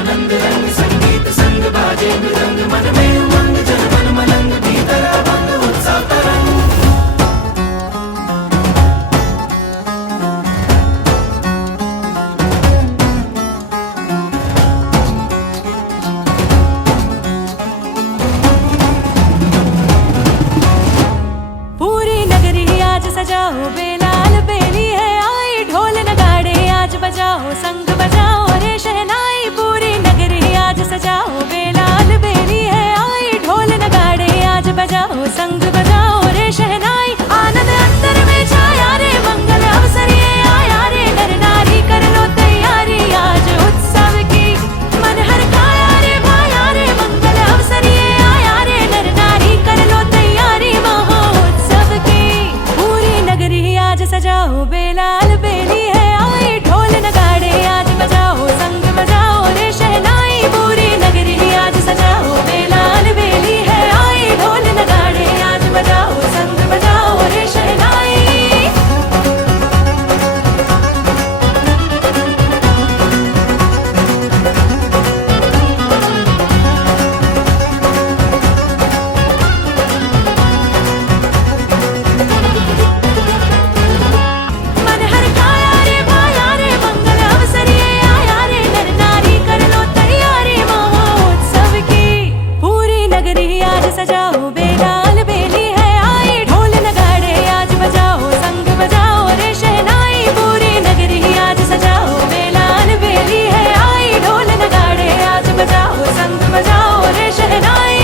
आनंद रंग संगीत संग बाजे मृदंग मन में उमंग जन मन मलंग भीतर अभंग उत्सव तरंग। पूरी नगरी आज सजाओ बेलाल बेली है आई ढोल नगाड़े आज बजाओ संग बजाओ रे शहनाई। पूरी नगरी आज सजाओ बेलाल बेली है आई ढोल नगाड़े आज बजाओ संग बजाओ रे शहनाई। आनंद अंतर में छाया रे मंगल अवसर ये आया रे नर नारी कर लो तैयारी आज उत्सव की मन हर काया रे भाया रे मंगल अवसर ये आया रे नर नारी कर लो तैयारी महोत्सव की। पूरी नगरी आज सजाओ बेलाल बेली है आई ढोल नगाड़े आज बजाओ संग बजाओ रे शहनाई। पूरी नगरी आज सजाओ बेलाल बेली है आई ढोल नगाड़े आज बजाओ संग बजाओ रे शहनाई। मन हर काया रे भाया रे मंगल अवसर ये आया रे नर नारी कर लो तैयारी महोत्सव की। पूरी नगरी आज सजाओ बेलाल बेली है आई ढोल नगाड़े आज बजाओ संग बजाओ रे शहनाई। पूरी नगरी आज सजाओ बेलाल बेली है आई ढोल नगाड़े आज बजाओ संग बजाओ रे शहनाई।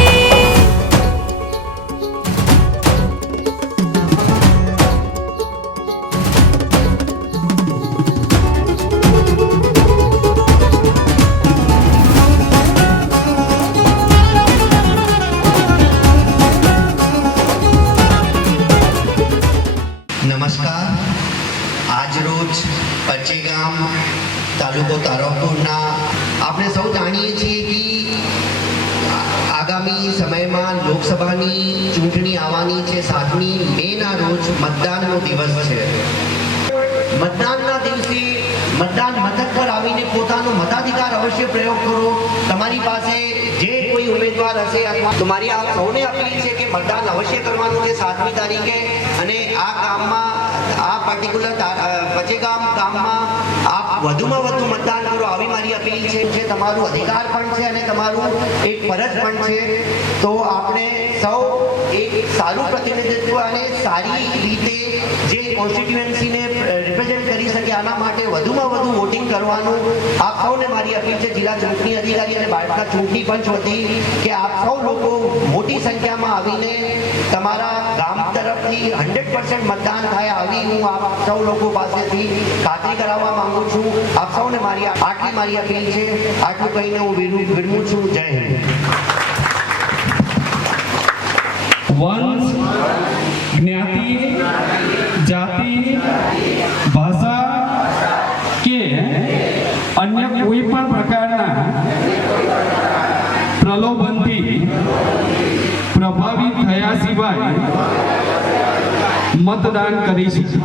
નમસ્કાર. આજરોજ પચેગામ તાલુકો તારાપુરના આપણે સૌ જાણીએ છીએ કે આગામી સમયમાં લોકસભાની ચૂંટણી આવવાની છે. 7મી મેના રોજ મતદાનનો દિવસ છે. મતદાનના દિવસે મતદાન મથક પર આવીને પોતાનો મતાધિકાર અવશ્ય પ્રયોગ કરો. તમારી પાસે જે કોઈ ઉમેદવાર હશે અથવા તમારી આ સૌને અપીલ છે કે મતદાન અવશ્ય કરવાનું છે 7મી તારીખે. અને આ ગામમાં આ પર્ટિક્યુલર પચેગામ ગામમાં આપ વધુમાં વધુ મતદાન કરો આવી મારી અપીલ છે. જે તમારું અધિકાર પણ છે અને તમારું એક ફરજ પણ છે. તો આપણે સૌ એક સારું પ્રતિનિધિત્વ અને સારી રીતે જે કોન્સ્ટિટ્યુએન્સીને રિપ્રેઝેન્ટ કરી શકે આના માટે વધુમાં વધુ વોટિંગ કરવાનું આપ સૌને મારી અપીલ છે. જિલ્લા ચૂંટણી અધિકારી અને ભારતના ચૂંટણી પંચ વતી કે આપ સૌ લોકો મોટી સંખ્યામાં આવીને તમારા ગામ તરફથી 100% મતદાન થાય આવી હું આપ સૌ લોકો પાસેથી ખાતરી કરાવવા માંગુ છું. આપ સૌને મારી આટલી મારી અપીલ છે. આટલું કહીને હું વિરમું છું. જય હિન્દ. वंश, ज्ञाति, जाति, भाषा के अन्य कोई पण प्रकारना प्रलोभनथी प्रभावित थया सिवाय मतदान करी शके।